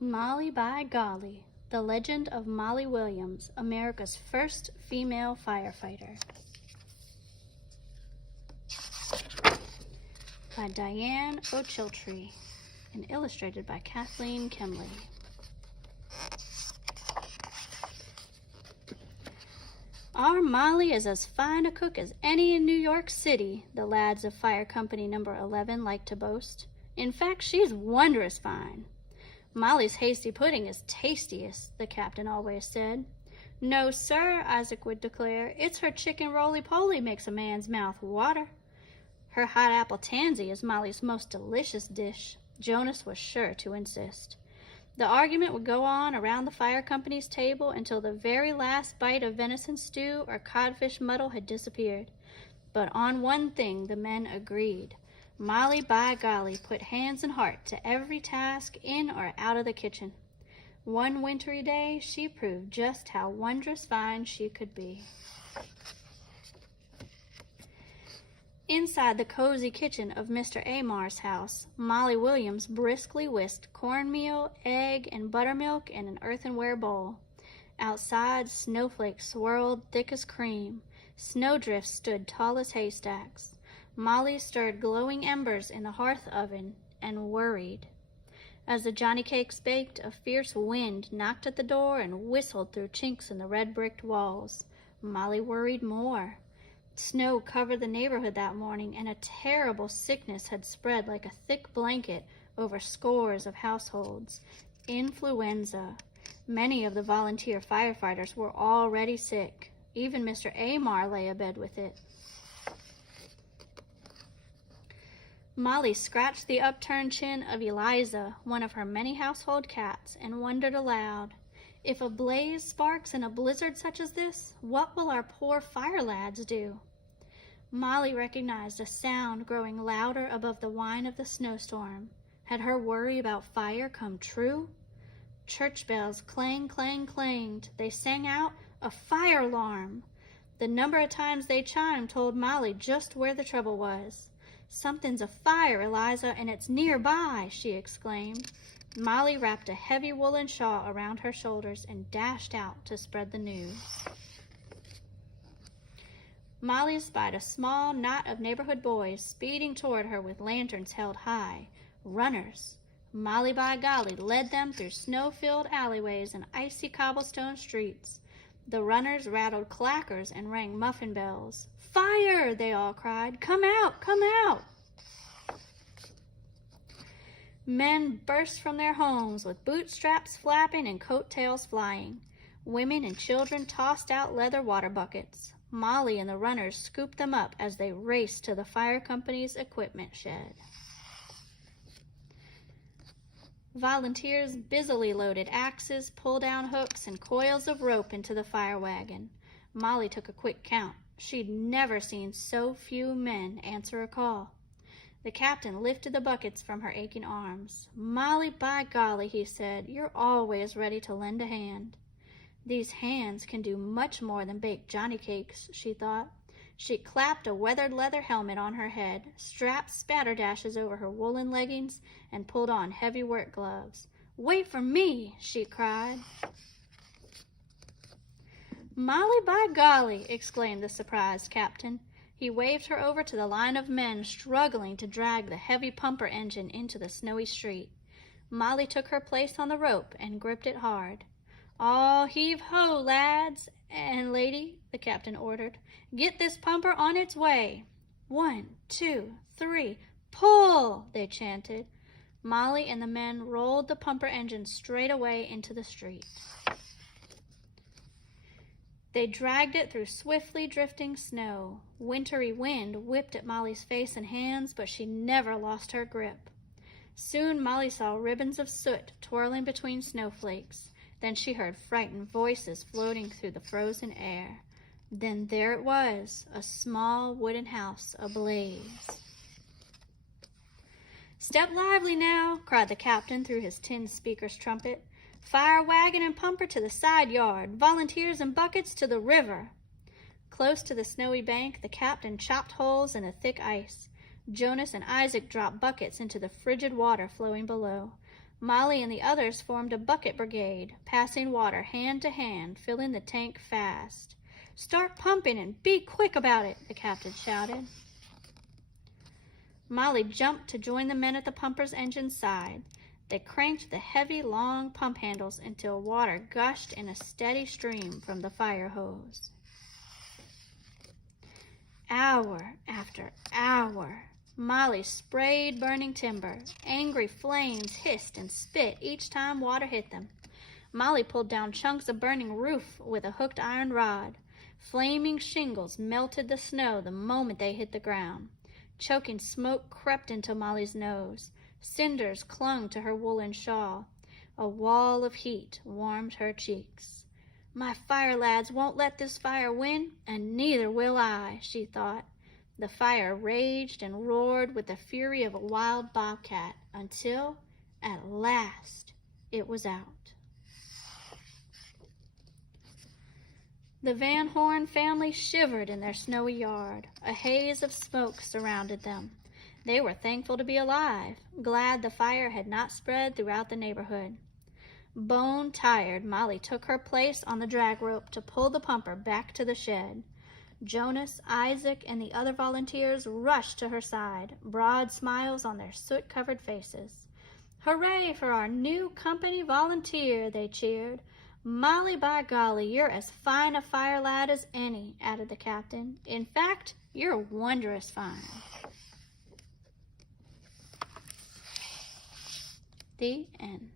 Molly by Golly, The Legend of Molly Williams, America's first female firefighter. By Dianne Ochiltree and illustrated by Kathleen Kemley. Our Molly is as fine a cook as any in New York City, the lads of Fire Company No. 11 like to boast. In fact, she's wondrous fine. Molly's hasty pudding is tastiest, the captain always said. No, sir, Isaac would declare, it's her chicken roly-poly makes a man's mouth water. Her hot apple tansy is Molly's most delicious dish, Jonas was sure to insist. The argument would go on around the fire company's table until the very last bite of venison stew or codfish muddle had disappeared. But on one thing the men agreed. Molly by Golly put hands and heart to every task in or out of the kitchen. One wintry day she proved just how wondrous fine she could be. Inside the cozy kitchen of Mr. Amar's house, Molly Williams briskly whisked cornmeal, egg, and buttermilk in an earthenware bowl. Outside, snowflakes swirled thick as cream. Snowdrifts stood tall as haystacks. Molly stirred glowing embers in the hearth oven and worried. As the Johnny cakes baked, a fierce wind knocked at the door and whistled through chinks in the red-bricked walls. Molly worried more. Snow covered the neighborhood that morning, and a terrible sickness had spread like a thick blanket over scores of households. Influenza. Many of the volunteer firefighters were already sick. Even Mr. Amar lay abed with it. Molly scratched the upturned chin of Eliza, one of her many household cats, and wondered aloud, if a blaze sparks in a blizzard such as this, what will our poor fire lads do? Molly recognized a sound growing louder above the whine of the snowstorm. Had her worry about fire come true? Church bells clang, clang, clanged. They sang out, a fire alarm. The number of times they chimed told Molly just where the trouble was. Something's afire, Eliza, and it's nearby, she exclaimed. Molly wrapped a heavy woolen shawl around her shoulders and dashed out to spread the news. Molly spied a small knot of neighborhood boys speeding toward her with lanterns held high. Runners. Molly by Golly led them through snow-filled alleyways and icy cobblestone streets. The runners rattled clackers and rang muffin bells. Fire! They all cried. Come out! Come out! Men burst from their homes with bootstraps flapping and coat-tails flying. Women and children tossed out leather water buckets. Molly and the runners scooped them up as they raced to the fire company's equipment shed. Volunteers busily loaded axes, pull-down hooks, and coils of rope into the fire wagon. Molly took a quick count. She'd never seen so few men answer a call. The captain lifted the buckets from her aching arms. Molly by Golly, he said, you're always ready to lend a hand. These hands can do much more than bake Johnny cakes, she thought. She clapped a weathered leather helmet on her head, strapped spatterdashes over her woolen leggings, and pulled on heavy work gloves. Wait for me, she cried. Molly by Golly, exclaimed the surprised captain. He waved her over to the line of men struggling to drag the heavy pumper engine into the snowy street. Molly took her place on the rope and gripped it hard. All heave-ho, lads and lady, the captain ordered. Get this pumper on its way. 1, 2, 3, pull, they chanted. Molly and the men rolled the pumper engine straight away into the street. They dragged it through swiftly drifting snow. Wintry wind whipped at Molly's face and hands, but she never lost her grip. Soon Molly saw ribbons of soot twirling between snowflakes. Then she heard frightened voices floating through the frozen air. Then there it was, a small wooden house ablaze. Step lively now, cried the captain through his tin speaker's trumpet. Fire wagon and pumper to the side yard, volunteers and buckets to the river. Close to the snowy bank, the captain chopped holes in the thick ice. Jonas and Isaac dropped buckets into the frigid water flowing below. Molly and the others formed a bucket brigade, passing water hand to hand, filling the tank fast. "Start pumping and be quick about it," the captain shouted. Molly jumped to join the men at the pumper's engine side. They cranked the heavy, long pump handles until water gushed in a steady stream from the fire hose. Hour after hour, Molly sprayed burning timber. Angry flames hissed and spit each time water hit them. Molly pulled down chunks of burning roof with a hooked iron rod. Flaming shingles melted the snow the moment they hit the ground. Choking smoke crept into Molly's nose. Cinders clung to her woolen shawl. A wall of heat warmed her cheeks. "My fire lads won't let this fire win, and neither will I," she thought. The fire raged and roared with the fury of a wild bobcat until, at last, it was out. The Van Horn family shivered in their snowy yard. A haze of smoke surrounded them. They were thankful to be alive, glad the fire had not spread throughout the neighborhood. Bone-tired, Molly took her place on the drag rope to pull the pumper back to the shed. Jonas, Isaac, and the other volunteers rushed to her side, broad smiles on their soot-covered faces. "Hooray for our new company volunteer," they cheered. "Molly, by golly, you're as fine a fire lad as any," added the captain. "In fact, you're wondrous fine." The end.